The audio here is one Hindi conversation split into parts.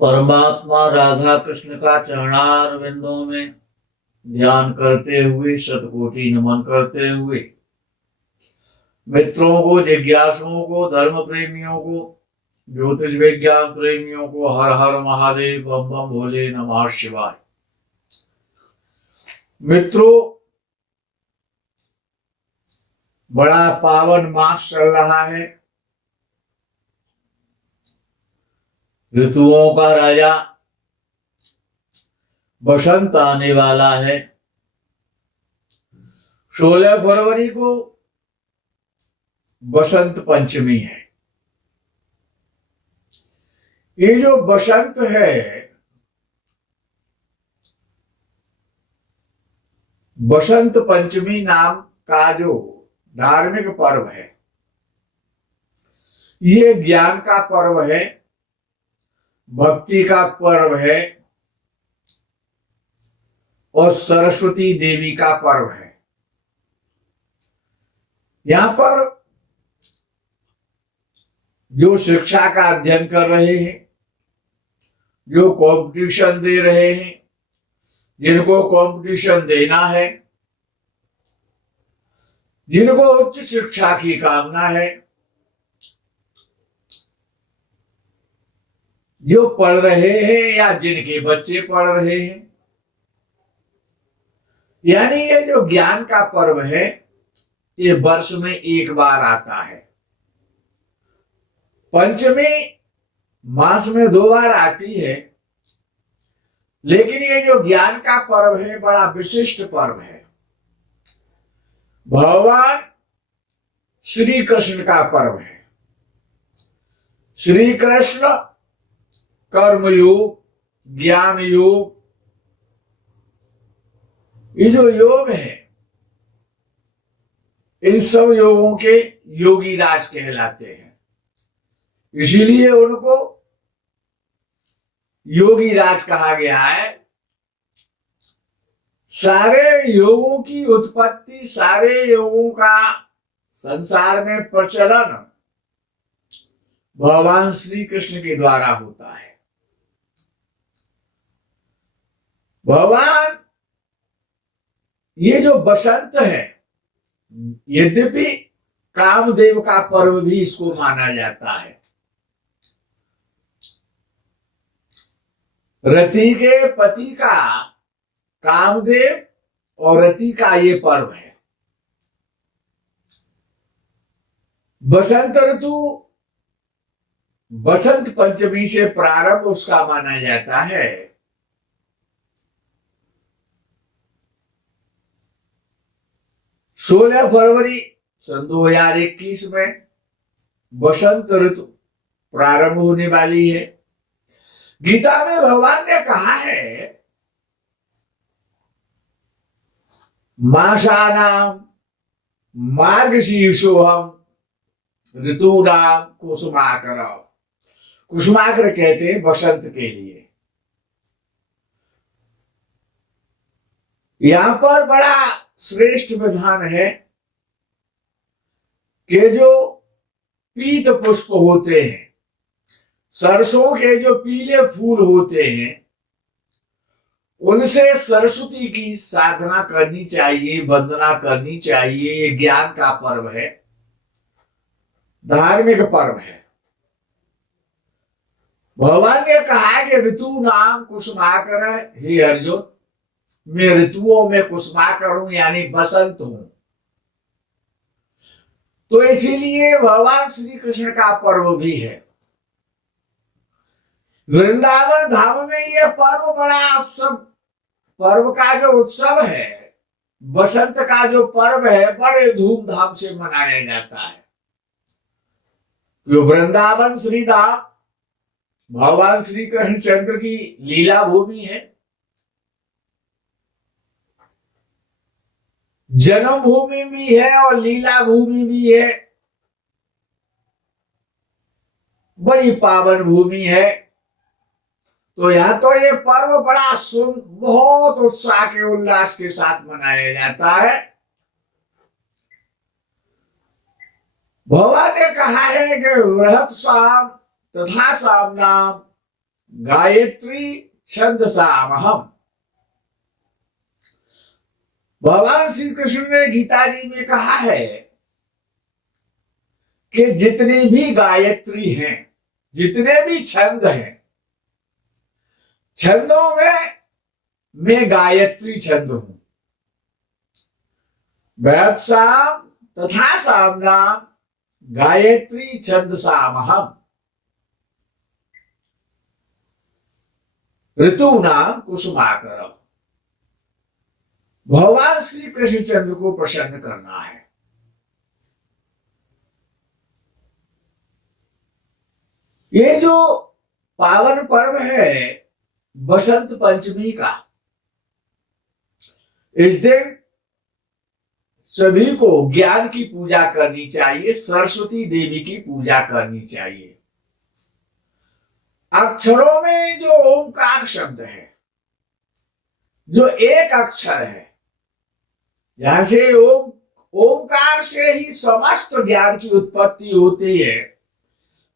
परमात्मा राधा कृष्ण का चरणार बिंदों में ध्यान करते हुए शतकोटि नमन करते हुए मित्रों को, जिज्ञासुओं को, धर्म प्रेमियों को, ज्योतिष विज्ञान प्रेमियों को हर हर महादेव, बम बम भोले, नमः शिवाय। मित्रों, बड़ा पावन मास चल रहा है। ऋतुओं का राजा बसंत आने वाला है। 16 फरवरी को बसंत पंचमी है। ये जो बसंत है, बसंत पंचमी नाम का जो धार्मिक पर्व है, ये ज्ञान का पर्व है, भक्ति का पर्व है और सरस्वती देवी का पर्व है। यहां पर जो शिक्षा का अध्ययन कर रहे हैं, जो कंपटीशन दे रहे हैं, जिनको कंपटीशन देना है, जिनको उच्च शिक्षा की कामना है, जो पढ़ रहे हैं या जिनके बच्चे पढ़ रहे हैं, यानी ये जो ज्ञान का पर्व है, ये वर्ष में एक बार आता है। पंचमी मास में 2 बार आती है, लेकिन ये जो ज्ञान का पर्व है, बड़ा विशिष्ट पर्व है। भगवान श्री कृष्ण का पर्व है। श्री कृष्ण कर्म योग, ज्ञान योग, ये जो योग है, इन सब योगों के योगी राज कहलाते हैं। इसीलिए उनको योगी राज कहा गया है। सारे योगों की उत्पत्ति, सारे योगों का संसार में प्रचलन भगवान श्री कृष्ण के द्वारा होता है। भगवान, ये जो बसंत है, यद्यपि कामदेव का पर्व भी इसको माना जाता है। रति के पति का कामदेव और रति का ये पर्व है। बसंत ऋतु बसंत पंचमी से प्रारंभ उसका माना जाता है। सोलह फरवरी सन 2021 में बसंत ऋतु प्रारंभ होने वाली है। गीता में भगवान ने कहा है, मासानाम मार्गशीर्षोहम ऋतूनाम कुसुमाकर। कुसुमाकर कहते हैं बसंत के लिए। यहां पर बड़ा श्रेष्ठ विधान है कि जो पीत पुष्प होते हैं, सरसों के जो पीले फूल होते हैं, उनसे सरस्वती की साधना करनी चाहिए, वंदना करनी चाहिए। ये ज्ञान का पर्व है, धार्मिक पर्व है। भगवान ने कहा कि ऋतु नाम कुसुमाकर, हे अर्जुन, मैं ऋतुओं में कुसुमाकर हूं, यानी बसंत हूं। तो इसीलिए भगवान श्री कृष्ण का पर्व भी है। वृंदावन धाम में यह पर्व बड़ा उत्सव, पर्व का जो उत्सव है, बसंत का जो पर्व है, बड़े धूमधाम से मनाया जाता है। जो वृंदावन श्री धाम भगवान श्री कृष्णचंद्र की लीला भूमि है, जन्मभूमि भी है और लीला भूमि भी है। बड़ी पावन भूमि है। तो यहाँ तो ये पर्व बड़ा बहुत उत्साह के उल्लास के साथ मनाया जाता है। भगवान ने कहा है कि वृहत साम तथा सामनाम गायत्री छंदसामहम। भगवान श्री कृष्ण ने गीता जी में कहा है कि जितनी भी गायत्री हैं, जितने भी छंद हैं, छंदों में मैं गायत्री छंद हूं। वैत्साम तथा सामनाम गायत्री छंदसामहम। ऋतूनाम कुसुमाकरम। भगवान श्री कृष्णचंद्र को प्रसन्न करना है। ये जो पावन पर्व है बसंत पंचमी का, इस दिन सभी को ज्ञान की पूजा करनी चाहिए, सरस्वती देवी की पूजा करनी चाहिए। अक्षरों में जो ओंकार शब्द है, जो एक अक्षर है, यहां से ओंकार से ही समस्त ज्ञान की उत्पत्ति होती है।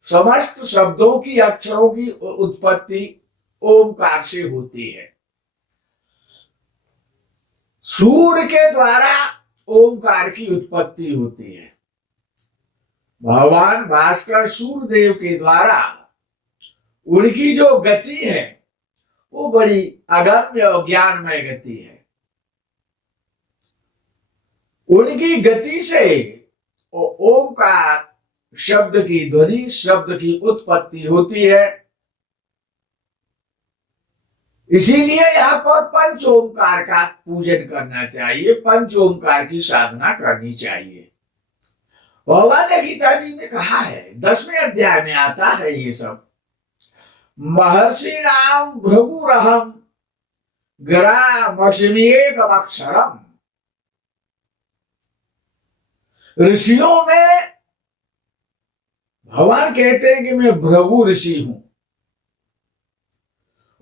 समस्त शब्दों की, अक्षरों की उत्पत्ति ओंकार से होती है। सूर्य के द्वारा ओंकार की उत्पत्ति होती है। भगवान भास्कर सूर्य देव के द्वारा उनकी जो गति है वो बड़ी अगम्य और ज्ञानमय गति है। उनकी गति से ओंकार शब्द की ध्वनि, शब्द की उत्पत्ति होती है। इसीलिए यहाँ पर पंच ओंकार का पूजन करना चाहिए, पंच ओंकार की साधना करनी चाहिए। भगवान ने गीता जी में कहा है, 10वें अध्याय में आता है ये सब। महर्षि नाम भृगुरहम गिरामश्मीकम अक्षरम। ऋषियों में भगवान कहते हैं कि मैं भृगु ऋषि हूं।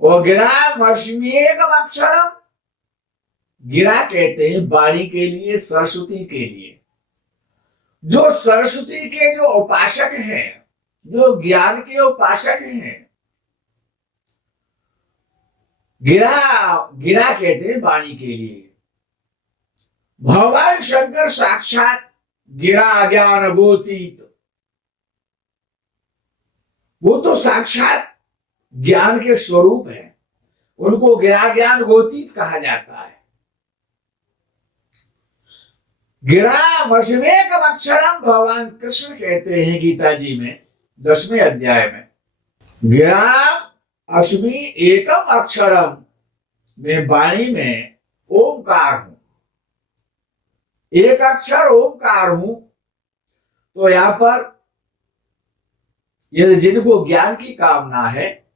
और गिरामश्मीकम अक्षरम, गिरा कहते हैं वाणी के लिए, सरस्वती के लिए। जो सरस्वती के जो उपासक हैं, जो ज्ञान के उपासक हैं, गिरा कहते हैं वाणी के लिए। भगवान शंकर साक्षात गिरा ज्ञान गोतीत, वो तो साक्षात ज्ञान के स्वरूप है। उनको गिरा ज्ञान गोतीत कहा जाता है। गिरामश्मीकम अक्षरम, भगवान कृष्ण कहते हैं गीता जी में 10वें अध्याय में, गिरा अश्मी एकम अक्षरम, मैं वाणी में ओंकार हूं, एक अक्षर ओंकार हूं। तो यहां पर यदि जिनको ज्ञान की कामना है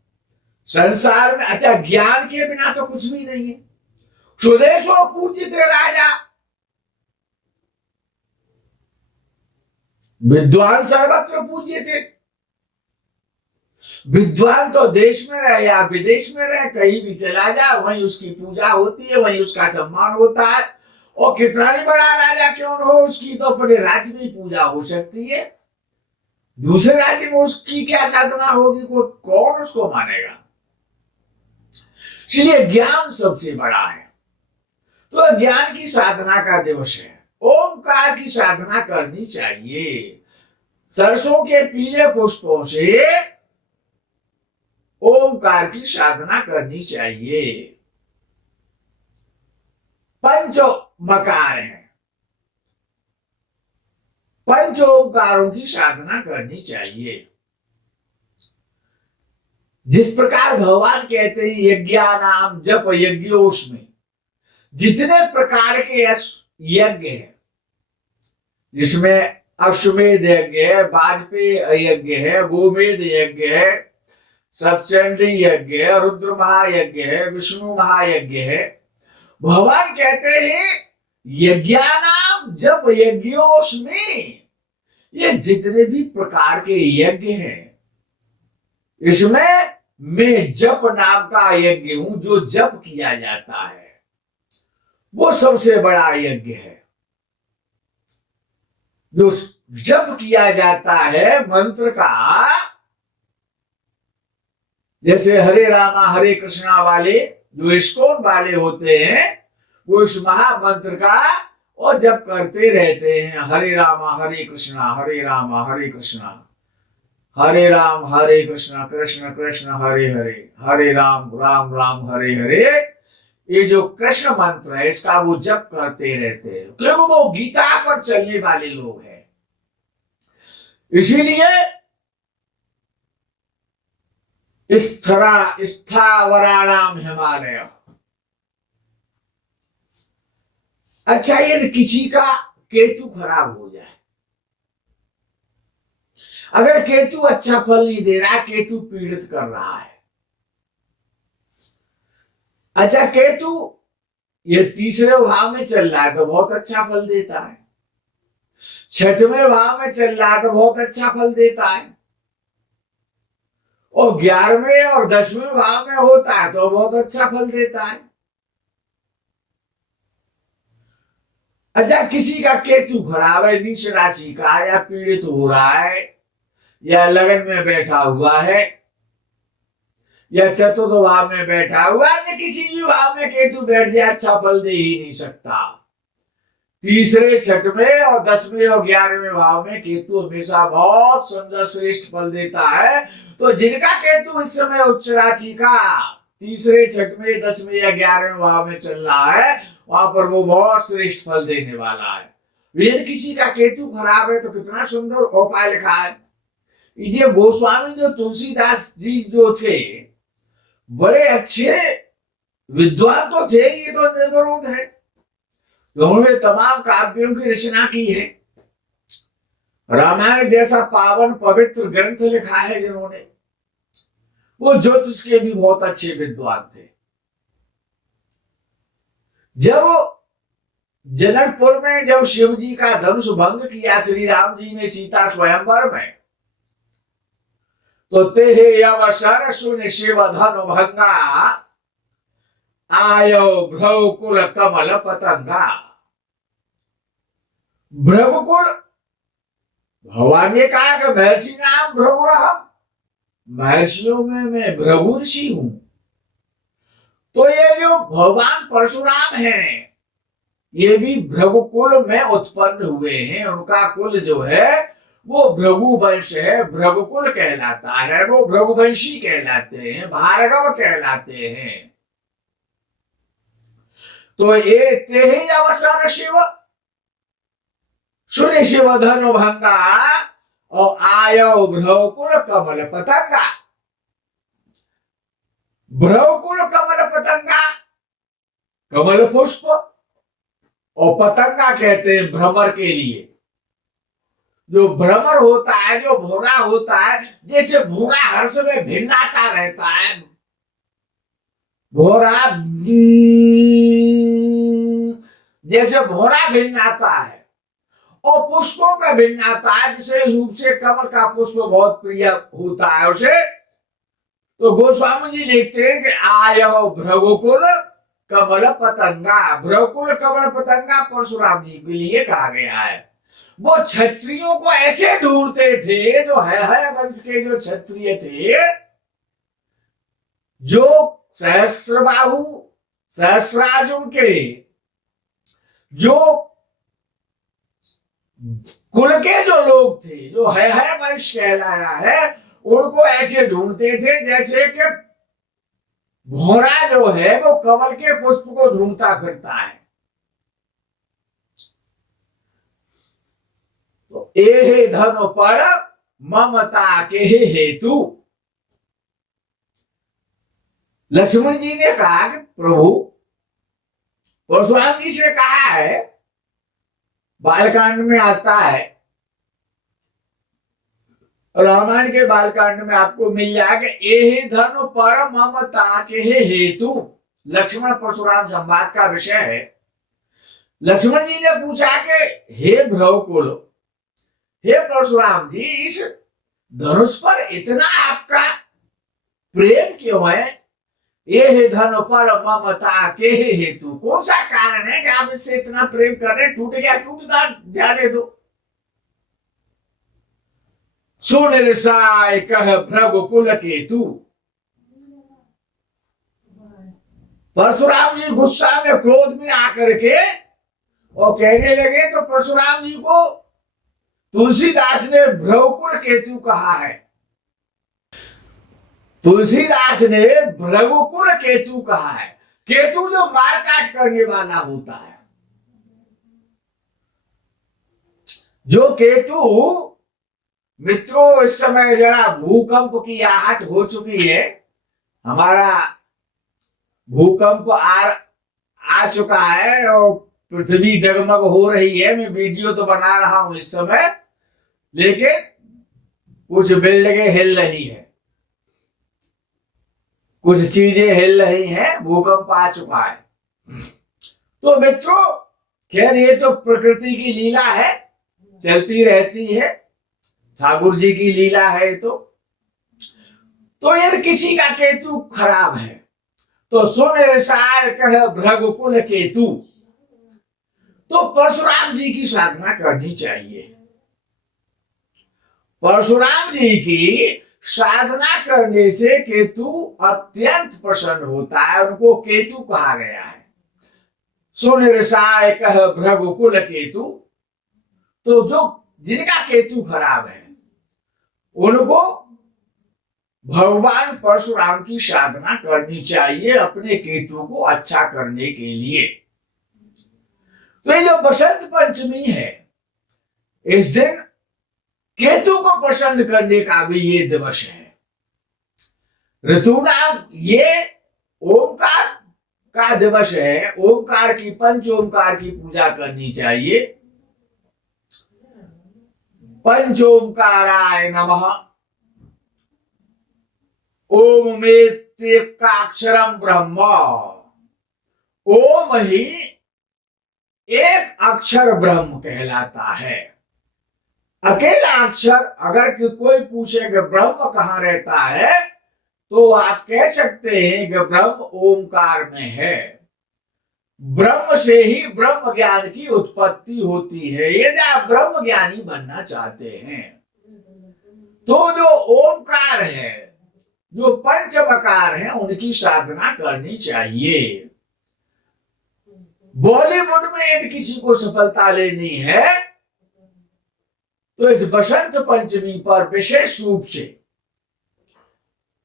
संसार में, अच्छा ज्ञान के बिना तो कुछ भी नहीं है। स्वदेशो पूजित राजा, विद्वान सर्वत्र पूज्य थे। विद्वान तो देश में रहे या विदेश में रहे, कहीं भी चला जा वहीं उसकी पूजा होती है, वहीं उसका सम्मान होता है। और कितना ही बड़ा राजा क्यों न हो, उसकी तो अपने राज्य में पूजा हो सकती है। दूसरे राज्य में उसकी क्या साधना होगी, कौन उसको मानेगा। इसलिए ज्ञान सबसे बड़ा है। तो ज्ञान की साधना का दिवस है, ओंकार की साधना करनी चाहिए। सरसों के पीले पुष्पों से ओंकार की साधना करनी चाहिए। पंच मकार है, पंच ओंकारों की साधना करनी चाहिए। जिस प्रकार भगवान कहते हैं यज्ञानाम जप यज्ञोस्मि, जितने प्रकार के यज्ञ हैं, जिसमें अश्वमेध यज्ञ है, वाजपेयी यज्ञ है, गोमेध यज्ञ है, सप्तचंडी यज्ञ है, रुद्र महायज्ञ है, विष्णु महायज्ञ है। भगवान कहते हैं यज्ञानाम जप यज्ञोस्मि, ये जितने भी प्रकार के यज्ञ हैं इसमें मैं जप नाम का यज्ञ हूं, जो जप किया जाता है वो सबसे बड़ा यज्ञ है। जो जप किया जाता है मंत्र का, जैसे हरे रामा हरे कृष्णा वाले जो इस्कॉन वाले होते हैं, वो इस महामंत्र का और जप करते रहते हैं। हरे रामा हरे कृष्णा हरे रामा हरे कृष्णा, हरे राम हरे कृष्णा कृष्ण कृष्ण हरे हरे, हरे राम राम राम हरे हरे। ये जो कृष्ण मंत्र है इसका वो जप करते रहते हैं, क्योंकि वो गीता पर चलने वाले लोग हैं। इसीलिए स्थावराणाम हिमालय। अच्छा, यदि किसी का केतु खराब हो जाए, अगर केतु अच्छा फल नहीं दे रहा, केतु पीड़ित कर रहा है। अच्छा, केतु ये तीसरे भाव में चल रहा है तो बहुत अच्छा फल देता है, छठवें भाव में चल रहा है तो बहुत अच्छा फल देता है, और 11वें और 10वें भाव में होता है तो बहुत अच्छा फल देता है। अच्छा, किसी का केतु खराब है, नीच राशि का, या पीड़ित हो रहा है, या लगन में बैठा हुआ है, या चतुर्थ भाव में बैठा हुआ है, किसी भी भाव में केतु बैठ जाए अच्छा फल दे ही नहीं सकता। तीसरे, छठवें और 10वें और 11वें भाव में केतु हमेशा बहुत सुंदर श्रेष्ठ फल देता है। तो जिनका केतु इस समय उच्च राशि का तीसरे, छठवें, 10वें या 11वें भाव में चल रहा है, वहां पर वो बहुत श्रेष्ठ फल देने वाला है। यदि किसी का केतु खराब है तो कितना सुंदर उपाय लिखा है। ये गोस्वामी जो तुलसीदास जी जो थे, बड़े अच्छे विद्वान तो थे, ये तो निर्विरोध है, उन्होंने तमाम काव्यों की रचना की है। रामायण जैसा पावन पवित्र ग्रंथ लिखा है जिन्होंने, वो ज्योतिष के भी बहुत अच्छे विद्वान थे। जब जनकपुर में जब शिव जी का धनुष भंग किया श्री राम जी ने सीता स्वयंवर में, तो तेहे अवसर सुन शिव धनु भंगा, आयो भ्रवकुल कमल पतंगा। भ्रवकुल, भगवान ने कहा कि महर्षि नाम भ्रवुरहम्, महर्षियों में मैं भृगु ऋषि हूं। तो ये जो भगवान परशुराम हैं, ये भी भृगुकुल में उत्पन्न हुए हैं। उनका कुल जो है वो भृगु वंश है, भृगुकुल कहलाता है, वो भृगुवंशी कहलाते हैं, भार्गव कहलाते हैं। तो ये तेहि अवसर शिव सुन शिव धनु भंगा, और आयो भ्रवकुल कमल पतंगा। भ्रवकुल कमल पतंगा, कमल पुष्प, और पतंगा कहते हैं भ्रमर के लिए। जो भ्रमर होता है, जो भोरा होता है, जैसे भोरा हर्ष में भिन्नाता रहता है, भोरा जैसे भोरा भिन्नाता है, और पुष्पों का भिन्नाता है, विशेष रूप से कमल का पुष्प बहुत प्रिय होता है उसे। तो गोस्वामी जी लिखते हैं कि आयो भृगुकुल कमल पतंगा। भृगुकुल कमल पतंगा परशुराम जी के लिए कहा गया है। वो क्षत्रियों को ऐसे ढूंढते थे, जो है वंश के जो क्षत्रिय थे, जो सहस्रबाहु सहस्राजुम के जो कुल के जो लोग थे, जो है वंश कहलाया है, उनको ऐसे ढूंढते थे जैसे कि भौरा जो है वो कमल के पुष्प को ढूंढता फिरता है। तो ए धन पर ममता के हेतु लक्ष्मण जी ने कहा कि प्रभु, परशुराम जी से कहा है, बालकांड में आता है, रामायण के बालकांड में आपको मिल जाएगा, एहि धन पर ममता के हेतु। लक्ष्मण परशुराम संवाद का विषय है। लक्ष्मण जी ने पूछा कि हे भ्रवकुल, हे परशुराम जी, इस धनुष पर इतना आपका प्रेम क्यों है? ये है धन पर ममता के हेतु। कौन सा कारण है कि आप इससे इतना प्रेम कर रहे? टूट गया टूटता जाने दो। सुनिर्साय कह भृगुकुल केतु। परशुराम जी गुस्सा में क्रोध में आकर के और कहने लगे, तो परशुराम जी को तुलसीदास ने भृगुकुल केतु कहा है। तुलसीदास ने भृगुकुल केतु कहा है। केतु जो मार काट करने वाला होता है, जो केतु मित्रों, इस समय जरा भूकंप की आहट हो चुकी है। हमारा भूकंप आ चुका है और पृथ्वी डगमग हो रही है। मैं वीडियो तो बना रहा हूं इस समय, लेकिन कुछ बिल्डिंगें हिल रही है, कुछ चीजें हिल रही हैं, भूकंप आ चुका है। तो मित्रों, खैर ये तो प्रकृति की लीला है, चलती रहती है, ठाकुर जी की लीला है। तो यदि किसी का केतु खराब है तो सुनिर्साय कह भृगुकुल केतु, तो परशुराम जी की साधना करनी चाहिए। परशुराम जी की साधना करने से केतु अत्यंत प्रसन्न होता है, उनको केतु कहा गया है। सुनिर्साय कह भृगुकुल केतु, तो जो जिनका केतु खराब है उनको भगवान परशुराम की साधना करनी चाहिए अपने केतु को अच्छा करने के लिए। तो ये जो बसंत पंचमी है, इस दिन केतु को प्रसन्न करने का भी ये दिवस है। ऋतुनाम ये ओमकार का दिवस है। ओमकार की, पंच ओमकार की पूजा करनी चाहिए। पंच ओमकाराय नमः। ओम मेत्येकाक्षरम ब्रह्म। ओम ही एक अक्षर ब्रह्म कहलाता है। अकेला अक्षर, अगर कोई पूछे कि ब्रह्म कहाँ रहता है, तो आप कह सकते हैं कि ब्रह्म ओमकार में है। ब्रह्म से ही ब्रह्म ज्ञान की उत्पत्ति होती है। यदि आप ब्रह्म ज्ञानी बनना चाहते हैं तो जो ओमकार है, जो पंचमकार है, उनकी साधना करनी चाहिए। बॉलीवुड में यदि किसी को सफलता लेनी है तो इस बसंत पंचमी पर विशेष रूप से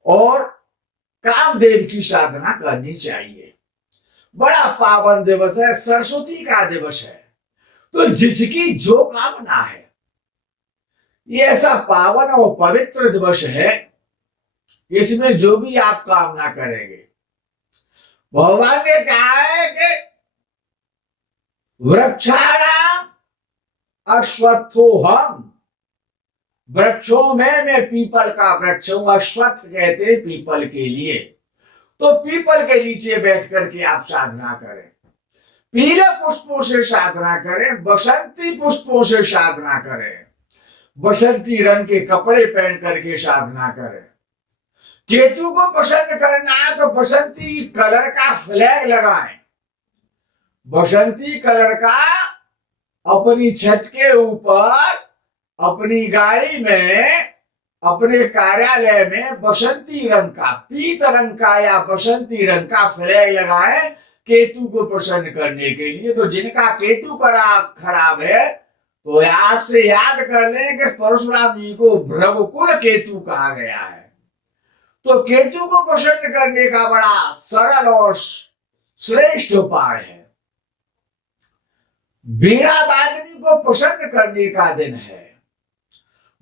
और कामदेव की साधना करनी चाहिए। बड़ा पावन दिवस है, सरस्वती का दिवस है। तो जिसकी जो कामना है, ये ऐसा पावन और पवित्र दिवस है, इसमें जो भी आप कामना करेंगे, भगवान ने कहा है कि वृक्षाणाम अश्वत्थोहम। वृक्षों में मैं पीपल का वृक्ष हूं। अश्वत्थ कहते हैं पीपल के लिए। तो पीपल के नीचे बैठ करके आप साधना करें, पीले पुष्पों से साधना करें, बसंती पुष्पों से साधना करें, बसंती रंग के कपड़े पहन करके साधना करें। केतु को प्रसन्न करना है तो बसंती कलर का फ्लैग लगाएं। बसंती कलर का अपनी छत के ऊपर, अपनी गाड़ी में, अपने कार्यालय में बसंती रंग का, पीत रंग का या बसंती रंग का फ्लैग लगाएं केतु को प्रसन्न करने के लिए। तो जिनका केतु खराब है तो आज से याद कर लें कि परशुराम जी को भृगुकुल केतु कहा गया है। तो केतु को प्रसन्न करने का बड़ा सरल और श्रेष्ठ उपाय है। वीणा वादनी को प्रसन्न करने का दिन है।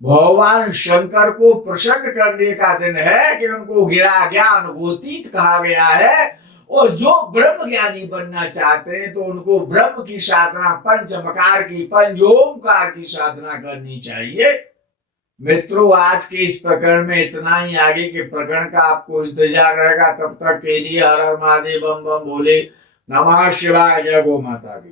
भगवान शंकर को प्रसन्न करने का दिन है कि उनको गिरा ज्ञान गोतीत कहा गया है। और जो ब्रह्म ज्ञानी बनना चाहते हैं तो उनको ब्रह्म की साधना, पंचमकार की, पंचोमकार की साधना करनी चाहिए। मित्रों, आज के इस प्रकरण में इतना ही। आगे के प्रकरण का आपको इंतजार रहेगा। तब तक के लिए हर हर महादेव, बम बम भोले, नमः शिवाय, जय गौ माता की।